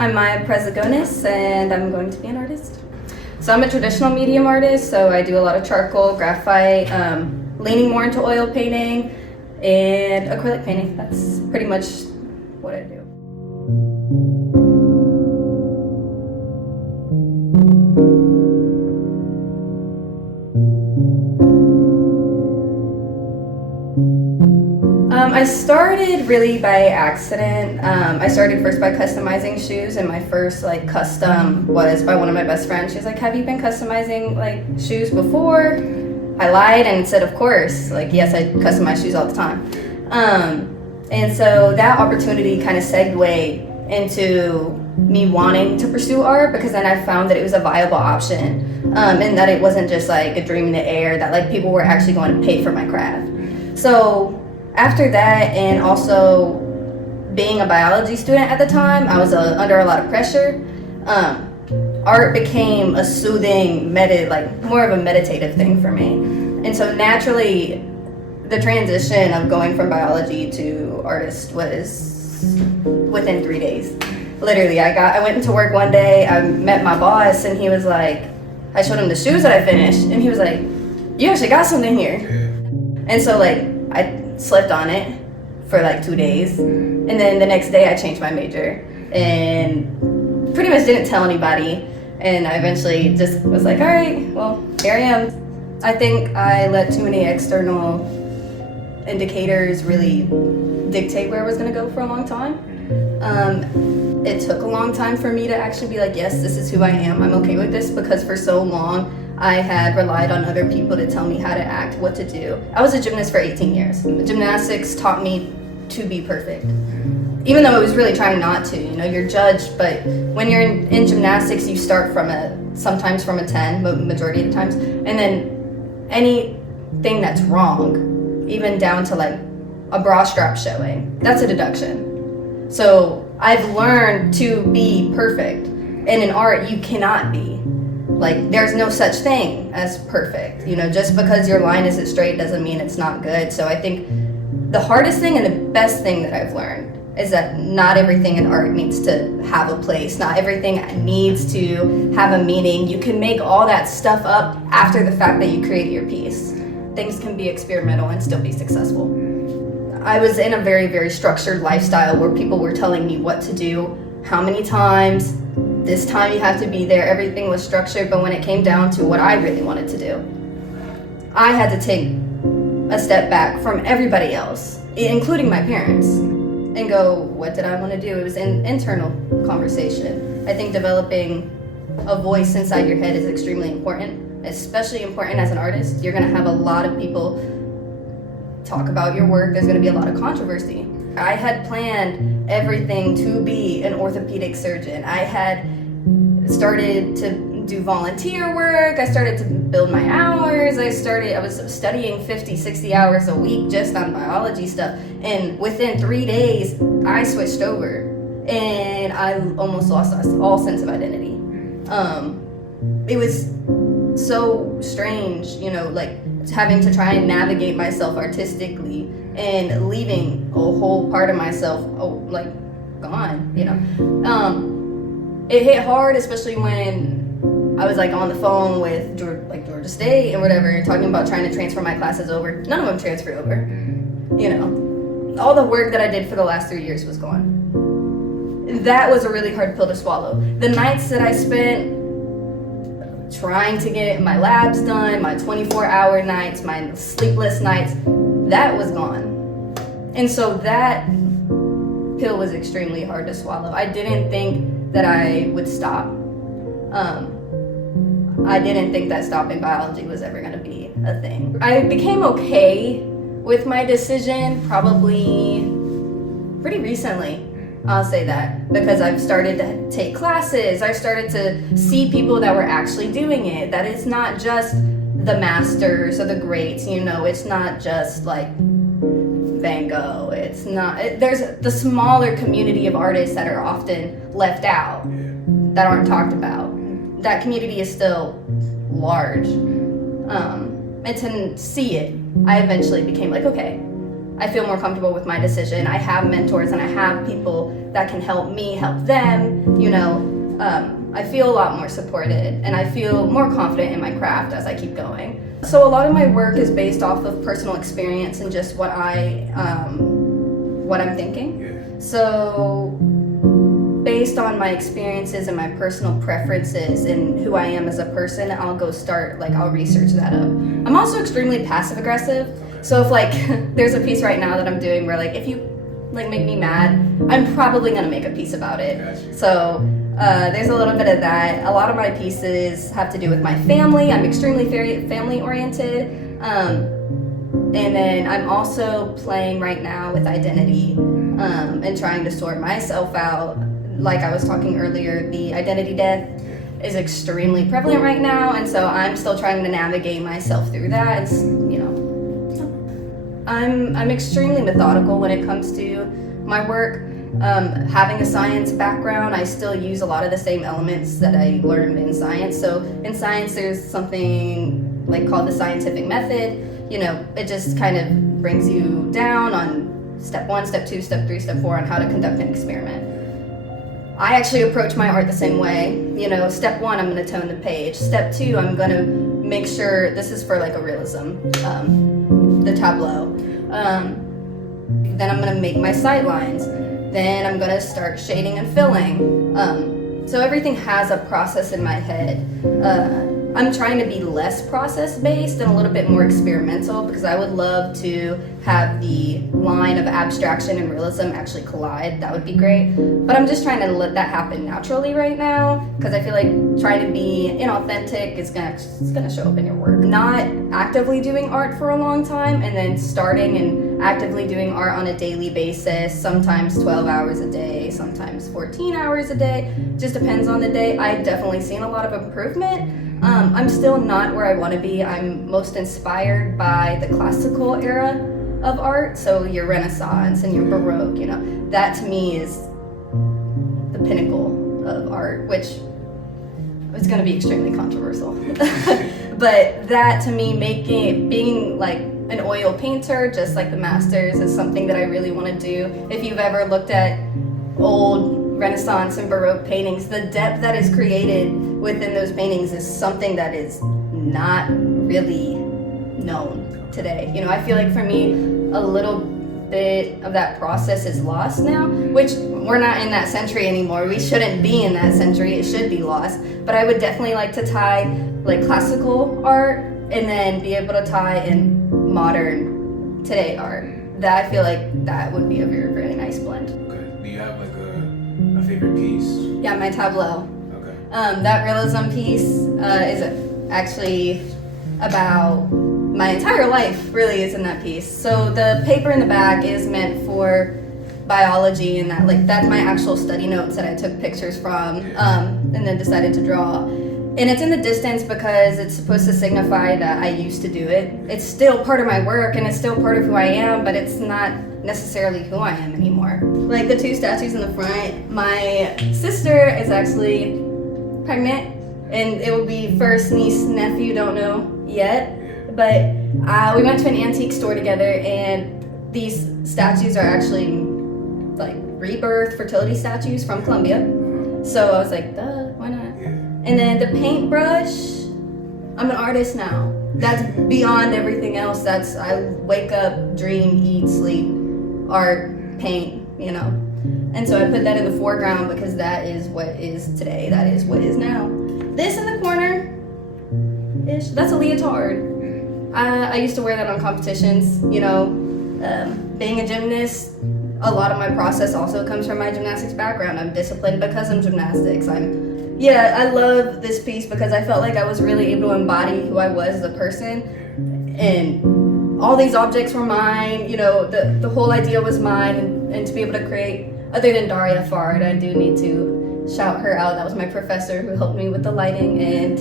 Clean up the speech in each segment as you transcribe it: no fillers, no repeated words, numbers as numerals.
I'm Maya Prezagonis, and I'm going to be an artist. So I'm a traditional medium artist, so I do a lot of charcoal, graphite, leaning more into oil painting, and acrylic painting. That's pretty much what I do. I started really by accident. I started first by customizing shoes, and my first custom was by one of my best friends. She was like, "Have you been customizing shoes before?" I lied and said, "Of course." Yes, I customize shoes all the time. And so that opportunity kind of segued into me wanting to pursue art, because then I found that it was a viable option, and that it wasn't just a dream in the air, that people were actually going to pay for my craft. So after that, and also being a biology student at the time, I was under a lot of pressure. Art became a soothing, more of a meditative thing for me. And so naturally, the transition of going from biology to artist was within 3 days. Literally, I went into work one day, I met my boss, and he was like, I showed him the shoes that I finished, and he was like, "You actually got something here." And so I slept on it for 2 days, and then the next day I changed my major and pretty much didn't tell anybody, and I eventually just was like, all right, well, here I am. I think I let too many external indicators really dictate where I was going to go for a long time. It took a long time for me to actually be like, yes, this is who I am, I'm okay with this, because for so long I had relied on other people to tell me how to act, what to do. I was a gymnast for 18 years. Gymnastics taught me to be perfect, even though I was really trying not to. You're judged, but when you're in gymnastics, you start sometimes from a 10, but majority of the times, and then anything that's wrong, even down to a bra strap showing, that's a deduction. So I've learned to be perfect, and in art, you cannot be. There's no such thing as perfect. Just because your line isn't straight doesn't mean it's not good. So I think the hardest thing and the best thing that I've learned is that not everything in art needs to have a place. Not everything needs to have a meaning. You can make all that stuff up after the fact that you create your piece. Things can be experimental and still be successful. I was in a very, very structured lifestyle where people were telling me what to do, how many times, this time you have to be there. Everything was structured, but when it came down to what I really wanted to do, I had to take a step back from everybody else, including my parents, and go, what did I want to do? It was an internal conversation. I think developing a voice inside your head is extremely important, especially important as an artist. You're going to have a lot of people talk about your work. There's going to be a lot of controversy. I had planned everything to be an orthopedic surgeon. I had started to do volunteer work. I started to build my hours. I was studying 50, 60 hours a week just on biology stuff. And within 3 days, I switched over and I almost lost all sense of identity. It was so strange, having to try and navigate myself artistically and leaving a whole part of myself gone. It hit hard, especially when I was on the phone with Georgia State and whatever, talking about trying to transfer my classes over. None of them transferred over. All the work that I did for the last 3 years was gone. That was a really hard pill to swallow. The nights that I spent trying to get my labs done, my 24-hour nights, my sleepless nights, that was gone. And so that pill was extremely hard to swallow. I didn't think that I would stop. I didn't think that stopping biology was ever going to be a thing. I became okay with my decision probably pretty recently. I'll say that, because I've started to take classes. I've started to see people that were actually doing it. That it's not just the masters or the greats, it's not just Van Gogh. It's not, there's the smaller community of artists that are often left out, that aren't talked about. That community is still large. And to see it, I eventually became okay, I feel more comfortable with my decision. I have mentors and I have people that can help me help them, I feel a lot more supported and I feel more confident in my craft as I keep going. So a lot of my work is based off of personal experience and just what I'm thinking. So based on my experiences and my personal preferences and who I am as a person, I'll research that up. I'm also extremely passive aggressive. So if there's a piece right now that I'm doing where if you make me mad, I'm probably gonna make a piece about it. So there's a little bit of that. A lot of my pieces have to do with my family. I'm extremely family oriented. And then I'm also playing right now with identity and trying to sort myself out. Like I was talking earlier, the identity death is extremely prevalent right now, and so I'm still trying to navigate myself through that. It's, I'm extremely methodical when it comes to my work. Having a science background, I still use a lot of the same elements that I learned in science. So in science, there's something called the scientific method. It just kind of brings you down on step 1, step 2, step 3, step 4 on how to conduct an experiment. I actually approach my art the same way. Step 1, I'm going to tone the page. Step 2, I'm going to make sure this is for a realism, the tableau. Then I'm going to make my sight lines. Then I'm going to start shading and filling. So everything has a process in my head. I'm trying to be less process-based and a little bit more experimental because I would love to have the line of abstraction and realism actually collide. That would be great. But I'm just trying to let that happen naturally right now because I feel like trying to be inauthentic is gonna show up in your work. Not actively doing art for a long time and then starting and actively doing art on a daily basis, sometimes 12 hours a day, sometimes 14 hours a day, just depends on the day. I've definitely seen a lot of improvement. I'm still not where I want to be. I'm most inspired by the classical era of art, so your Renaissance and your Baroque, that to me is the pinnacle of art, which is going to be extremely controversial. But that to me, being an oil painter, just like the masters, is something that I really want to do. If you've ever looked at old Renaissance and Baroque paintings, the depth that is created within those paintings is something that is not really known today. I feel like for me, a little bit of that process is lost now, which we're not in that century anymore. We shouldn't be in that century. It should be lost. But I would definitely like to tie classical art and then be able to tie in modern today art. That I feel like that would be a very, very nice blend. Okay. Do you have a favorite piece? Yeah, my tableau. Okay. That realism piece is actually about my entire life, really, is in that piece. So the paper in the back is meant for biology, and that's my actual study notes that I took pictures from, and then decided to draw. And it's in the distance because it's supposed to signify that I used to do it. It's still part of my work and it's still part of who I am, but it's not necessarily who I am anymore. The 2 statues in the front, my sister is actually pregnant, and it will be first niece, nephew, don't know yet. But we went to an antique store together, and these statues are actually rebirth fertility statues from Colombia. So I was like, duh, why not? And then the paintbrush, I'm an artist now. That's beyond everything else. I wake up, dream, eat, sleep, art, paint, And so I put that in the foreground because that is what is today. That is what is now. This in the corner-ish, that's a leotard. I used to wear that on competitions, being a gymnast. A lot of my process also comes from my gymnastics background. I'm disciplined because of gymnastics. I love this piece because I felt like I was really able to embody who I was as a person. And all these objects were mine, the whole idea was mine. And to be able to create, other than Daria Fard, I do need to shout her out. That was my professor who helped me with the lighting and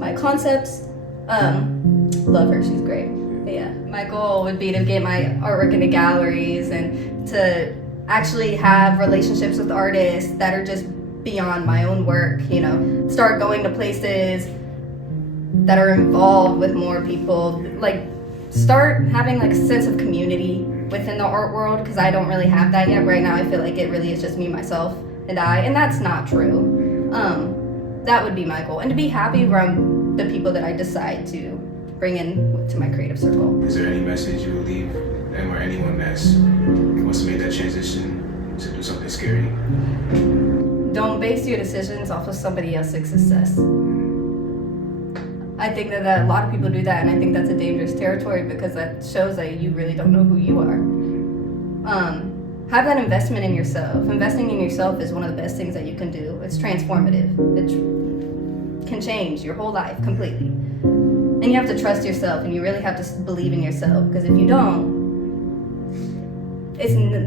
my concepts. Love her, she's great. But yeah, my goal would be to get my artwork into galleries and to actually have relationships with artists that are just beyond my own work, start going to places that are involved with more people. start having like a sense of community within the art world, because I don't really have that yet. Right now I feel like it really is just me, myself, and that's not true. That would be my goal, and to be happy around the people that I decide to bring in to my creative circle. Is there any message you would leave them or anyone that's wants to make that transition to do something scary? Don't base your decisions off of somebody else's success. I think that a lot of people do that, and I think that's a dangerous territory, because that shows that you really don't know who you are. Have that investment in yourself. Investing in yourself is one of the best things that you can do. It's transformative. It can change your whole life completely. And you have to trust yourself, and you really have to believe in yourself, because if you don't,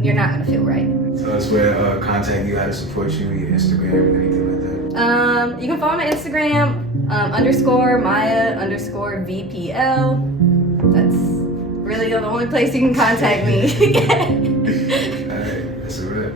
you're not gonna feel right. Tell us where contact you, how to support you, your Instagram, anything like that. You can follow my Instagram, _Maya_VPL. That's really the only place you can contact me. Alright, that's a wrap.